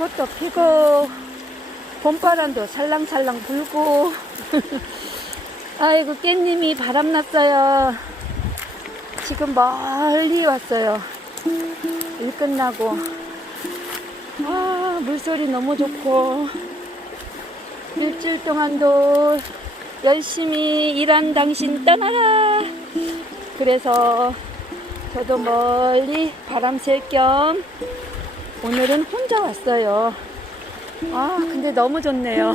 꽃도 피고 봄바람도 살랑살랑 불고. 아이고 깻님이 바람났어요. 지금 멀리 왔어요. 일 끝나고. 아 물소리 너무 좋고. 일주일 동안도 열심히 일한 당신 떠나라. 그래서 저도 멀리 바람 쐴겸 오늘은 혼자 왔어요. 아, 근데 너무 좋네요.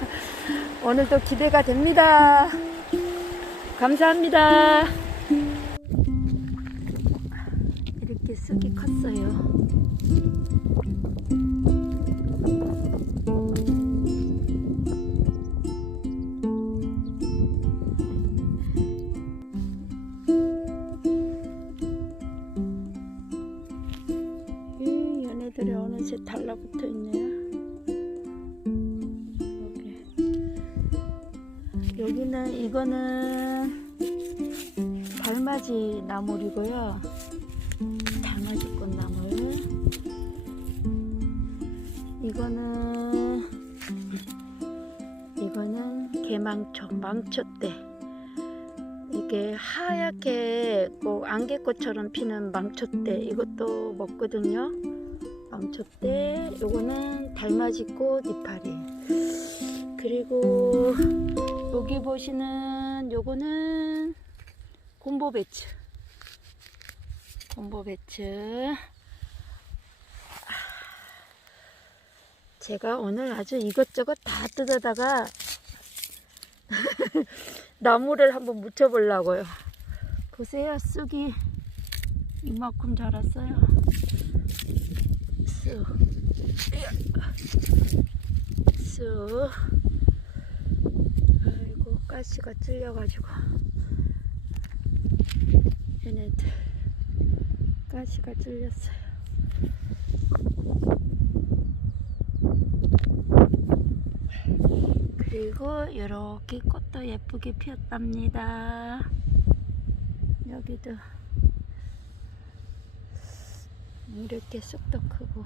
오늘도 기대가 됩니다. 감사합니다. 이렇게 쑥이 컸어요. 달라붙어 있네요. 여기. 여기는 이거는 달맞이 나물이고요. 달맞이 꽃나물. 이거는 이거는 개망초, 망초대. 이게 하얗게 꼭 안개꽃처럼 피는 망초대 이것도 먹거든요. 망초대. 요거는 달맞이꽃 이파리. 그리고 여기 보시는 요거는 곰보배추. 곰보배추. 제가 오늘 아주 이것저것 다 뜯어다가 나무를 한번 묻혀 보려고요. 보세요, 쑥이. 이만큼 자랐어요. 쑥, 쑥. 아이고 가시가 찔려가지고 얘네들 가시가 찔렸어요. 그리고 이렇게 꽃도 예쁘게 피었답니다. 여기도 이렇게 쑥도 크고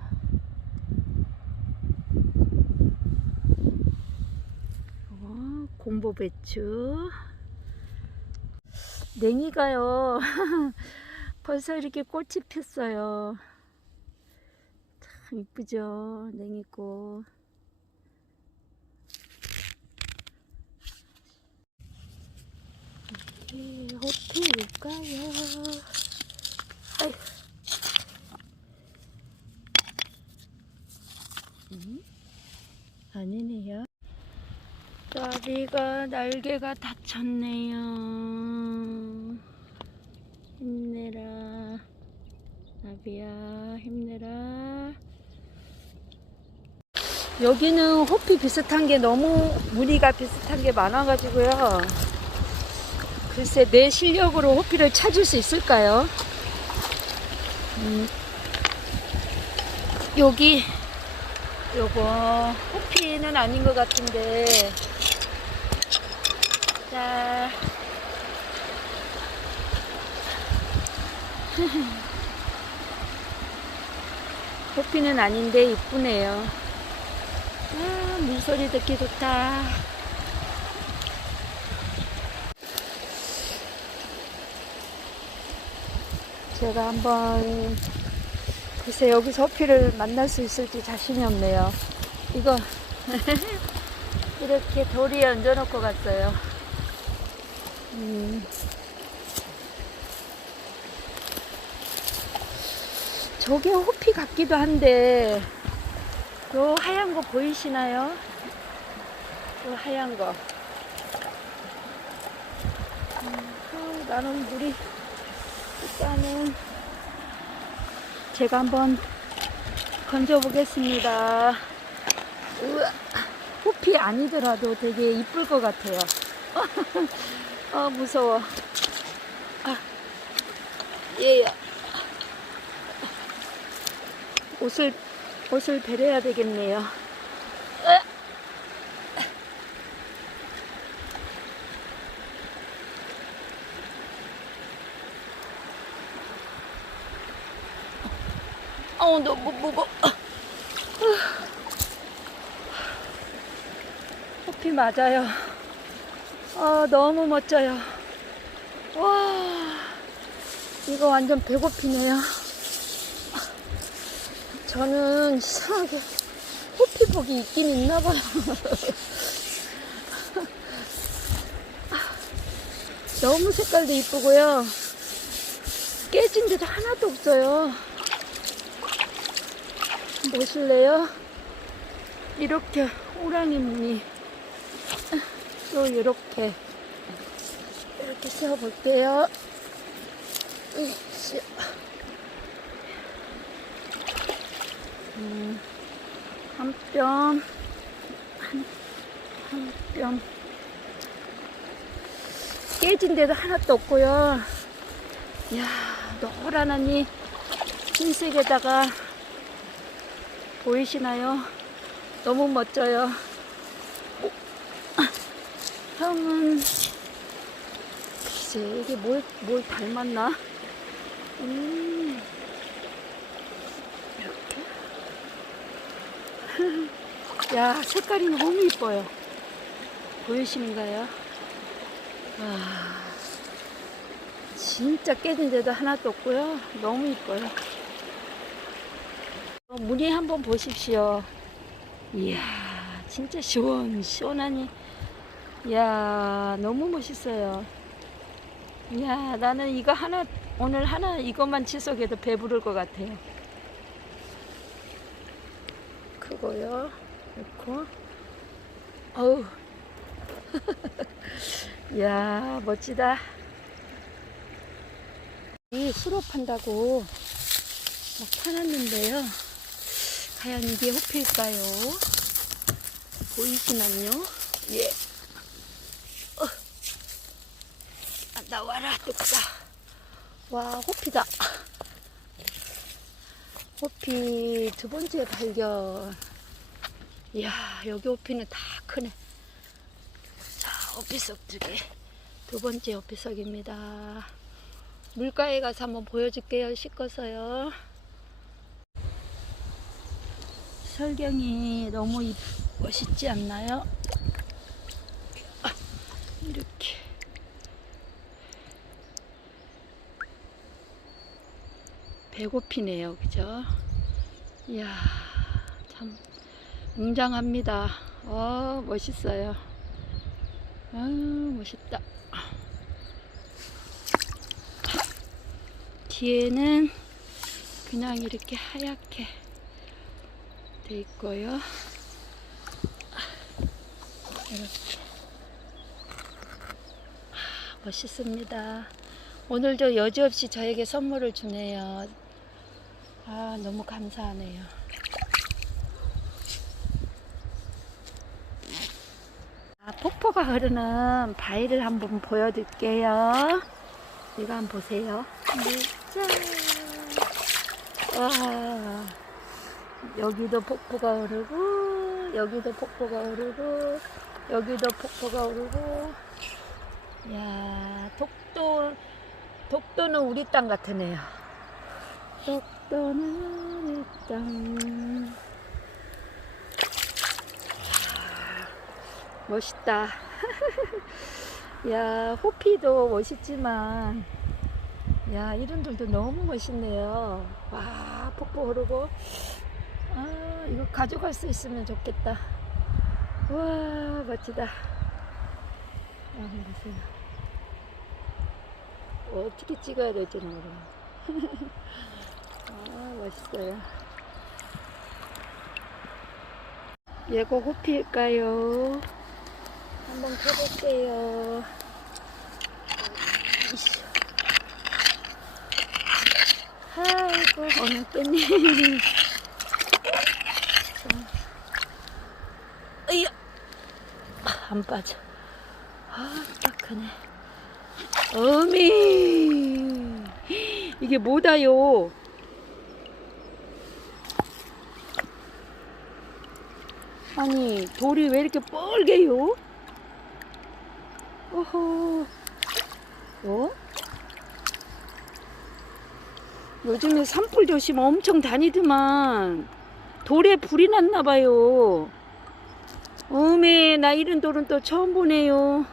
어, 공보 배추 냉이가요 벌써 이렇게 꽃이 폈어요 참 이쁘죠 냉이꽃 이 호텔일까요? 아이. 음? 아니네요. 나비가 날개가 다쳤네요. 힘내라. 나비야, 힘내라. 여기는 호피 비슷한 게 너무 무늬가 비슷한 게 많아가지고요. 글쎄 내 실력으로 호피를 찾을 수 있을까요? 음, 여기 요거 호피는 아닌 것 같은데. 자. 호피는 아닌데 이쁘네요. 아 물소리 듣기 좋다. 제가 한번 글쎄 여기서 호피를 만날 수 있을지 자신이 없네요. 이거 이렇게 돌이 얹어놓고 갔어요. 음. 저게 호피 같기도 한데 요 하얀 거 보이시나요? 요 하얀 거. 음, 어, 나는 물이 일단은 제가 한번 건져 보겠습니다. 호피 아니더라도 되게 이쁠 것 같아요. 아 무서워. 아, 얘야. 옷을 옷을 베려야 되겠네요. 어우 너무 무거워 호피 맞아요. 아, 너무 멋져요. 와, 이거 완전 배고프네요. 저는 이상하게 호피복이 있긴 있나 봐요. 너무 색깔도 이쁘고요. 깨진 데도 하나도 없어요. 보실래요? 이렇게 호랑이 무늬 또 이렇게 이렇게 세워볼게요. 음, 한 뼘, 한, 한 뼘. 깨진 데도 하나도 없고요. 이야, 노란하니 흰색에다가 보이시나요? 너무 멋져요. 오, 아, 형은 글쎄 이게 뭘, 뭘 닮았나? 음, 이렇게. 야, 색깔이 너무 이뻐요. 보이시는가요? 와, 진짜 깨진 데도 하나도 없고요. 너무 이뻐요. 어, 무늬 한번 보십시오. 이야, 진짜 시원, 시원하니. 이야, 너무 멋있어요. 이야, 나는 이거 하나, 오늘 하나 이것만 지속해도 배부를 것 같아요. 크고요. 이렇고. 어우. 이야, 멋지다. 이 수rop한다고 막 파놨는데요. 과연 이게 호피일까요? 보이시나요? 예. 어. 아, 나와라, 뚝다. 와, 호피다. 호피 두 번째 발견. 이야, 여기 호피는 다 크네. 자, 호피석 두 개. 두 번째 호피석입니다. 물가에 가서 한번 보여줄게요. 씻어서요. 설경이 너무 이- 멋있지 않나요? 아, 이렇게. 배고피네요. 그죠? 이야, 참, 웅장합니다. 어, 멋있어요. 아, 멋있다. 뒤에는 그냥 이렇게 하얗게 돼 있고요. 이렇게 아, 멋있습니다. 오늘도 여지없이 저에게 선물을 주네요. 아 너무 감사하네요. 아, 폭포가 흐르는 바위를 한번 보여드릴게요. 이거 한번 보세요. 짠! 와, 여기도 폭포가 흐르고, 여기도 폭포가 흐르고, 여기도 폭포가 흐르고, 야 독도, 독도는 우리 땅 같으네요. 독도는 우리 땅. 멋있다. 야, 호피도 멋있지만, 야, 이런들도 너무 멋있네요. 와, 폭포 흐르고. 아, 이거 가져갈 수 있으면 좋겠다. 와, 멋지다. 아, 한번 보세요. 어떻게 찍어야 될지 모르겠네. 아, 멋있어요. 얘가 호피일까요? 한번 켜볼게요. 아이고, 오늘 깻잎. 으야! 안 빠져. 아, 딱 크네. 어미! 이게 뭐다요? 아니, 돌이 왜 이렇게 뻘개요? 어허. 어? 요즘에 산불 조심 엄청 다니더만 돌에 불이 났나 봐요. 어메, 나 이런 돌은 또 처음 보네요.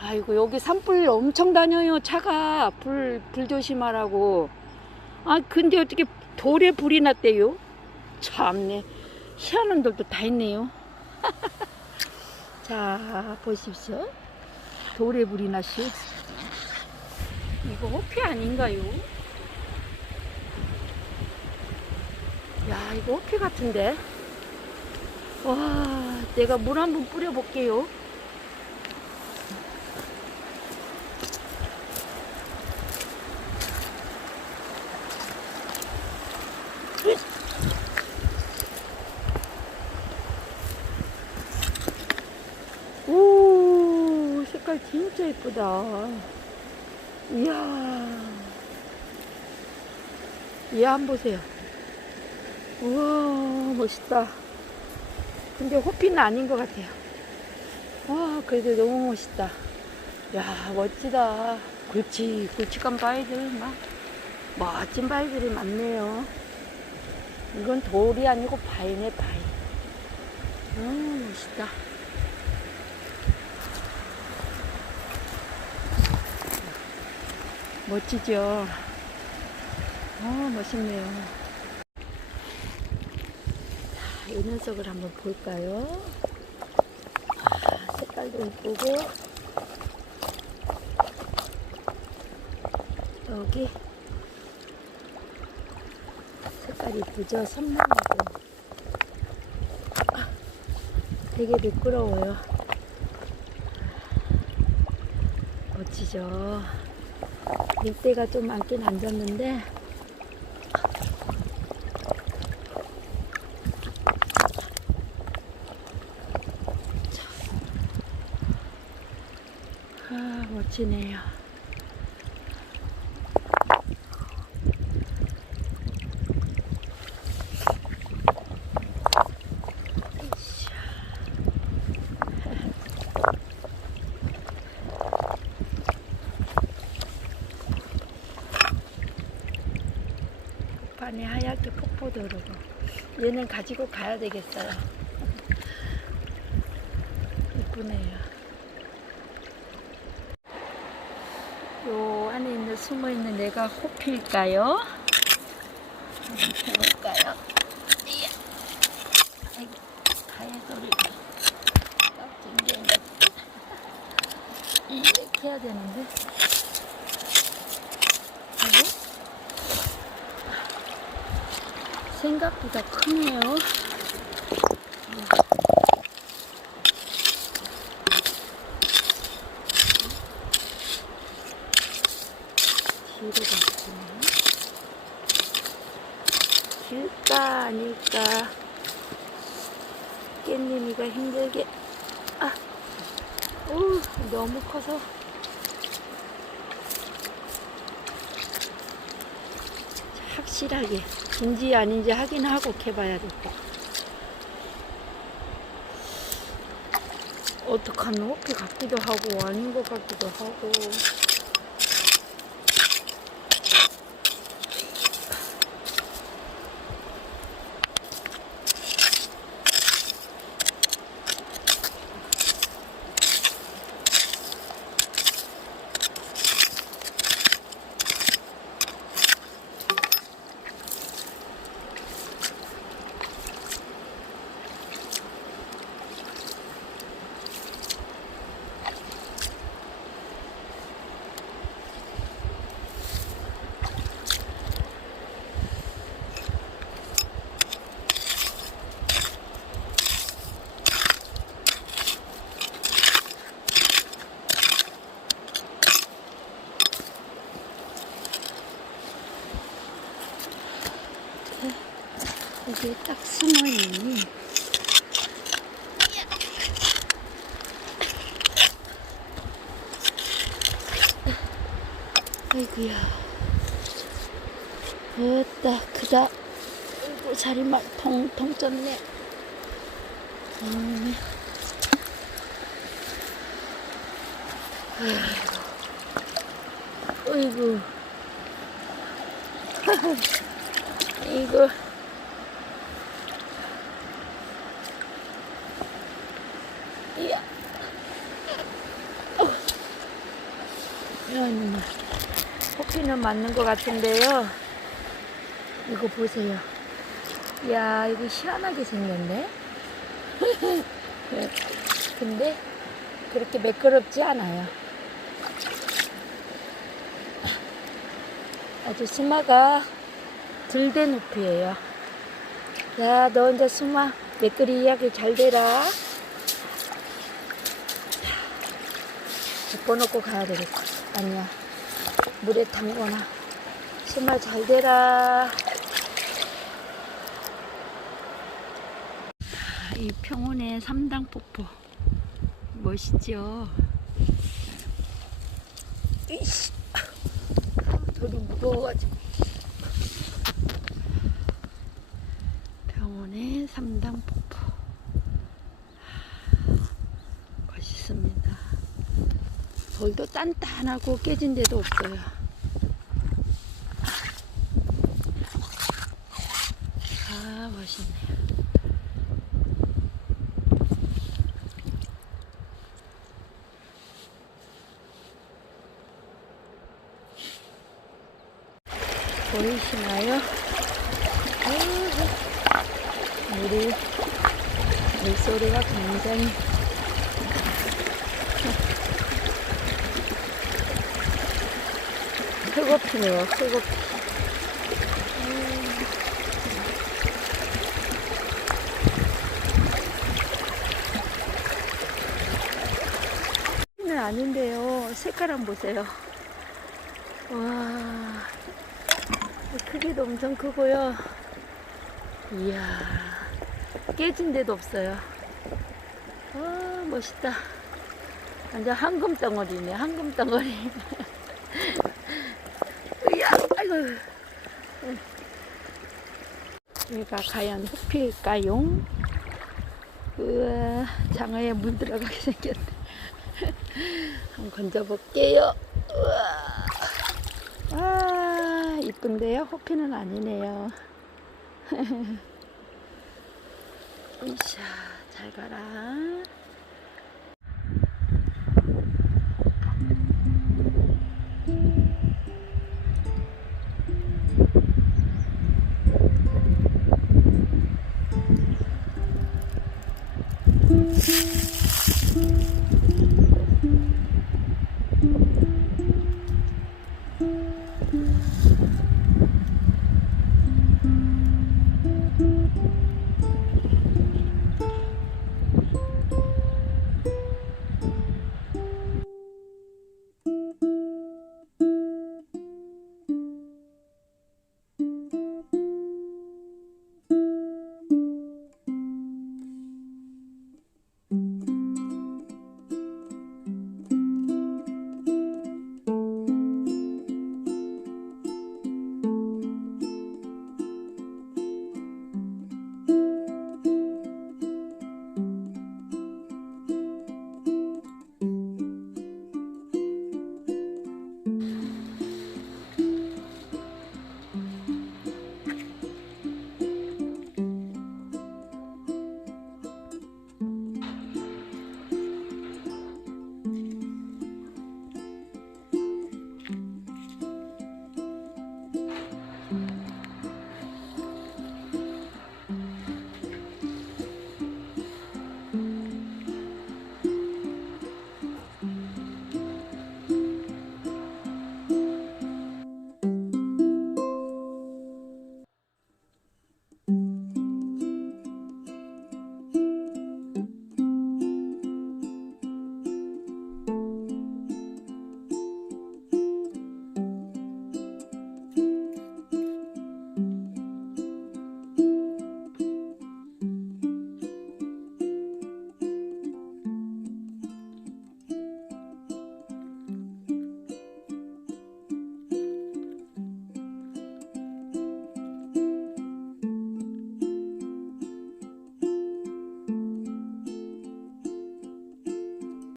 아이고, 여기 산불 엄청 다녀요. 차가 불, 불 조심하라고. 아, 근데 어떻게 돌에 불이 났대요? 참네. 희한한 돌도 다 있네요. 자, 보십시오. 돌에 불이 났시. 이거 호피 아닌가요? 야, 이거 호피 같은데? 와, 내가 물 한 번 뿌려볼게요. 오, 색깔 진짜 예쁘다. 이야. 얘한 보세요. 우와, 멋있다. 근데 호피는 아닌 것 같아요. 와, 그래도 너무 멋있다. 야, 멋지다. 그렇지, 굵직한 바위들, 막, 멋진 바위들이 많네요. 이건 돌이 아니고 바위네, 바위. 음, 멋있다. 멋지죠? 어, 멋있네요. 자, 이 녀석을 한번 볼까요? 아, 색깔도 예쁘고, 여기, 색깔이 예쁘죠? 선명하고. 아, 되게 미끄러워요. 멋지죠? 밀대가 좀 많긴 앉았는데 아 멋 지네요. 판이 하얗게 폭포도 오르고 얘는 가지고 가야 되겠어요. 이쁘네요 요 안에 있는 숨어 있는 애가 호피일까요? 한번 해볼까요? 가해돌이 깍쟁이인데 이렇게 해야 되는데 이거 생각보다 크네요. 뒤로 갔지만 길까 아닐까 깻님이가 힘들게 아, 오 너무 커서 인지 아닌지 확인하고 캐봐야 될 것. 어떡하면 호피 같기도 하고 아닌 것 같기도 하고. 여기에 딱 숨어 있는. 아이고야. 됐다 크다. 아이고 자리만 통통 쪘네. 음. 아이고. 아이고 맞는 것 같은데요. 이거 보세요. 이야, 이거 희한하게 생겼네. 근데 그렇게 매끄럽지 않아요. 아주 수마가 덜된 호피예요. 야, 너 혼자 수마 매끄리하게 잘 되라. 덮어놓고 가야 되겠다. 아니야. 물에 담거나. 수마 잘 되라. 아, 이 평원의 삼당 폭포. 멋있죠? 이씨. 돌이 무거워가지고. 병원의 삼당 폭포. 멋있습니다. 돌도 단단하고 깨진 데도 없어요. 아, 멋있네요. 보이시나요? 아이고, 물이, 물소리가 굉장히 흑어피네요, 흑어피. 는 아닌데요. 색깔은 보세요. 와, 크기도 엄청 크고요. 이야, 깨진 데도 없어요. 와, 멋있다. 완전 황금 덩어리네, 황금 덩어리. 얘가 과연 호피일까요? 우와, 장어에 물 들어가게 생겼네. 한번 건져볼게요. 우와. 아, 이쁜데요? 호피는 아니네요. 으쌰, 잘 가라.